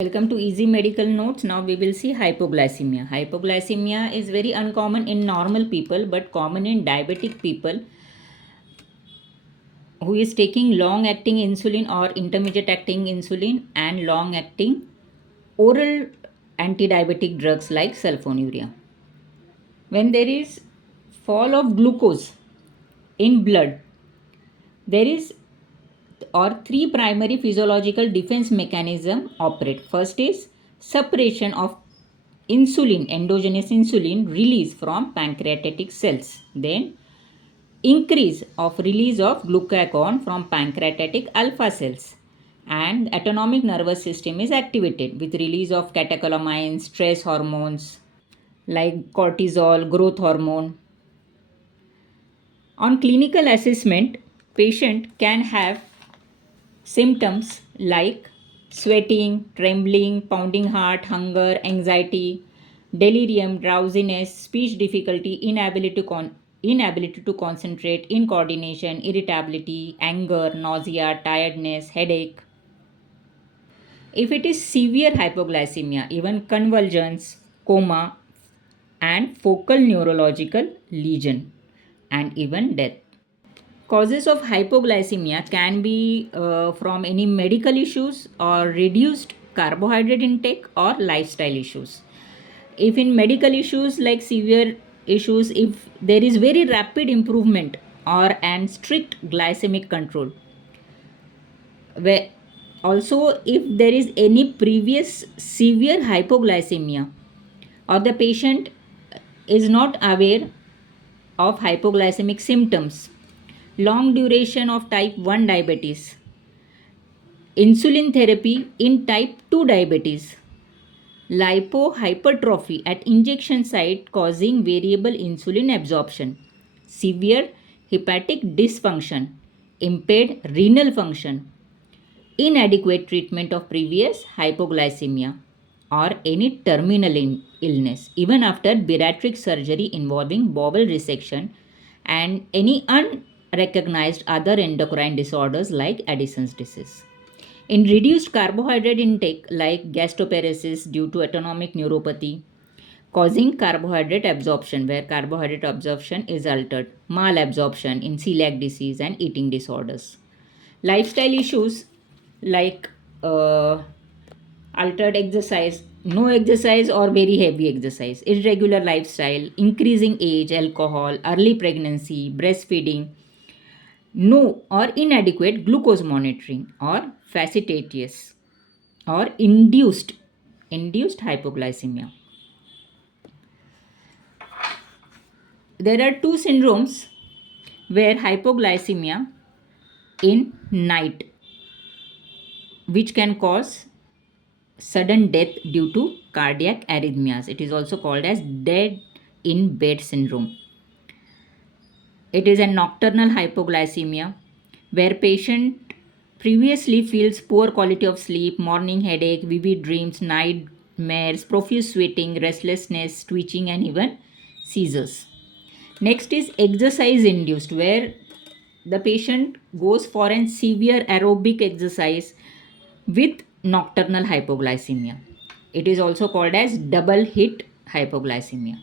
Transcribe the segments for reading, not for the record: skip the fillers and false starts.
Welcome to Easy Medical Notes. Now we will see hypoglycemia. Hypoglycemia is very uncommon in normal people but common in diabetic people who is taking long acting insulin or intermediate acting insulin and long acting oral anti-diabetic drugs like sulfonylurea. When there is fall of glucose in blood, there is or three primary physiological defense mechanism operate. First is suppression of insulin, endogenous insulin release from pancreatic cells. Then increase of release of glucagon from pancreatic alpha cells. And autonomic nervous system is activated with release of catecholamines, stress hormones like cortisol, growth hormone. On clinical assessment, patient can have symptoms like sweating, trembling, pounding heart, hunger, anxiety, delirium, drowsiness, speech difficulty, inability to concentrate, incoordination, irritability, anger, nausea, tiredness, headache. If it is severe hypoglycemia, even convulsions, coma, and focal neurological lesion, and even death. Causes of hypoglycemia can be from any medical issues or reduced carbohydrate intake or lifestyle issues. If in medical issues like severe issues, if there is very rapid improvement or and strict glycemic control, where also if there is any previous severe hypoglycemia or the patient is not aware of hypoglycemic symptoms, long duration of type 1 diabetes, insulin therapy in type 2 diabetes, lipohypertrophy at injection site causing variable insulin absorption, severe hepatic dysfunction, impaired renal function, inadequate treatment of previous hypoglycemia, or any terminal illness, even after bariatric surgery involving bowel resection, and any unrecognized other endocrine disorders like Addison's disease. In reduced carbohydrate intake like gastroparesis due to autonomic neuropathy, causing carbohydrate absorption, where carbohydrate absorption is altered, malabsorption in celiac disease and eating disorders. Lifestyle issues like altered exercise, no exercise or very heavy exercise, irregular lifestyle, increasing age, alcohol, early pregnancy, breastfeeding, no or inadequate glucose monitoring, or facetious or induced hypoglycemia. There are two syndromes where hypoglycemia in night, which can cause sudden death due to cardiac arrhythmias. It is also called as dead in bed syndrome. It is a nocturnal hypoglycemia where patient previously feels poor quality of sleep, morning headache, vivid dreams, nightmares, profuse sweating, restlessness, twitching, and even seizures. Next is exercise induced, where the patient goes for a severe aerobic exercise with nocturnal hypoglycemia. It is also called as double hit hypoglycemia.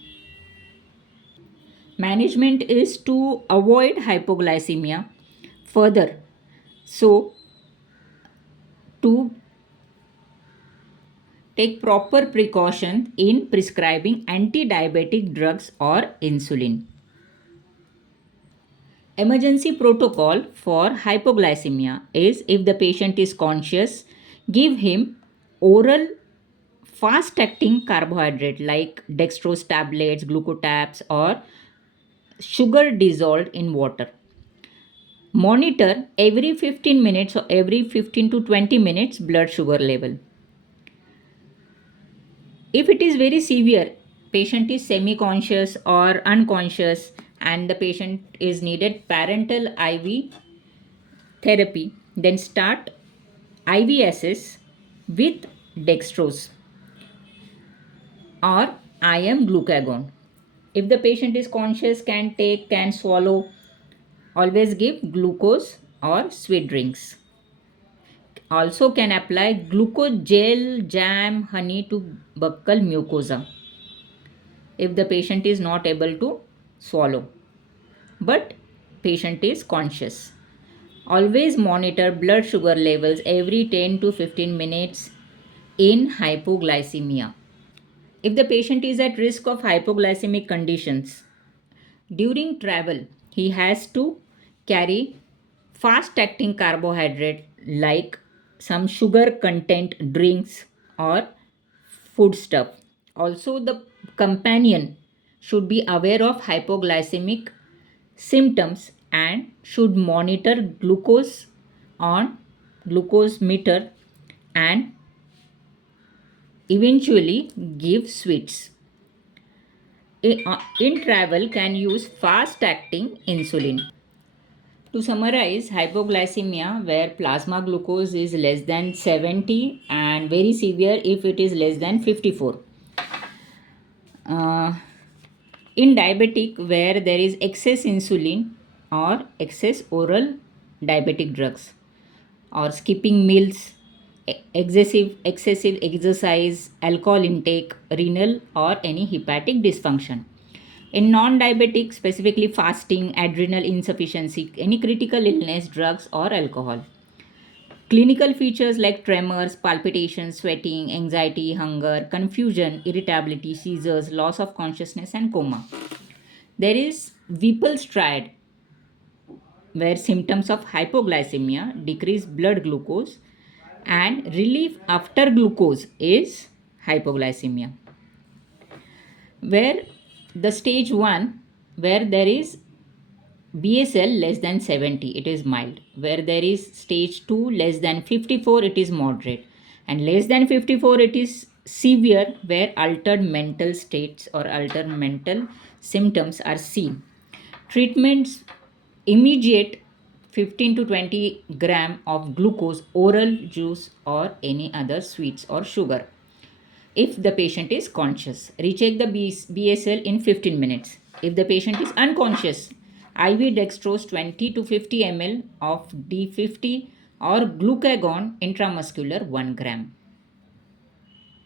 Management is to avoid hypoglycemia further. So, to take proper precaution in prescribing anti-diabetic drugs or insulin. Emergency protocol for hypoglycemia is, if the patient is conscious, give him oral fast acting carbohydrate like dextrose tablets, glucotabs, or sugar dissolved in water. Monitor every 15 minutes or every 15 to 20 minutes blood sugar level. If it is very severe, patient is semi-conscious or unconscious, and the patient is needed parenteral IV therapy, then start IVSS with dextrose or IM glucagon. If the patient is conscious, can swallow, always give glucose or sweet drinks. Also can apply glucose gel, jam, honey to buccal mucosa if the patient is not able to swallow, but patient is conscious. Always monitor blood sugar levels every 10 to 15 minutes in hypoglycemia. If the patient is at risk of hypoglycemic conditions, during travel, he has to carry fast acting carbohydrate like some sugar content drinks or food stuff. Also, the companion should be aware of hypoglycemic symptoms and should monitor glucose on glucose meter and eventually give sweets. In travel can use fast acting insulin. To summarize, hypoglycemia where plasma glucose is less than 70 and very severe if it is less than 54. Uh, in diabetic where there is excess insulin or excess oral diabetic drugs or skipping meals, excessive exercise, alcohol intake, renal or any hepatic dysfunction. In non diabetic, specifically fasting, adrenal insufficiency, any critical illness, drugs, or alcohol. Clinical features like tremors, palpitations, sweating, anxiety, hunger, confusion, irritability, seizures, loss of consciousness, and coma. There is Whipple's triad, where symptoms of hypoglycemia, decreased blood glucose, and relief after glucose is hypoglycemia. Where the stage 1, where there is BSL less than 70, it is mild. Where there is stage 2 less than 54, it is moderate. And less than 54, it is severe, where altered mental states or altered mental symptoms are seen. Treatments immediate 15 to 20 gram of glucose, oral juice, or any other sweets or sugar if the patient is conscious. Recheck the BSL in 15 minutes. If the patient is unconscious, IV dextrose 20 to 50 ml of D50 or glucagon intramuscular 1 gram.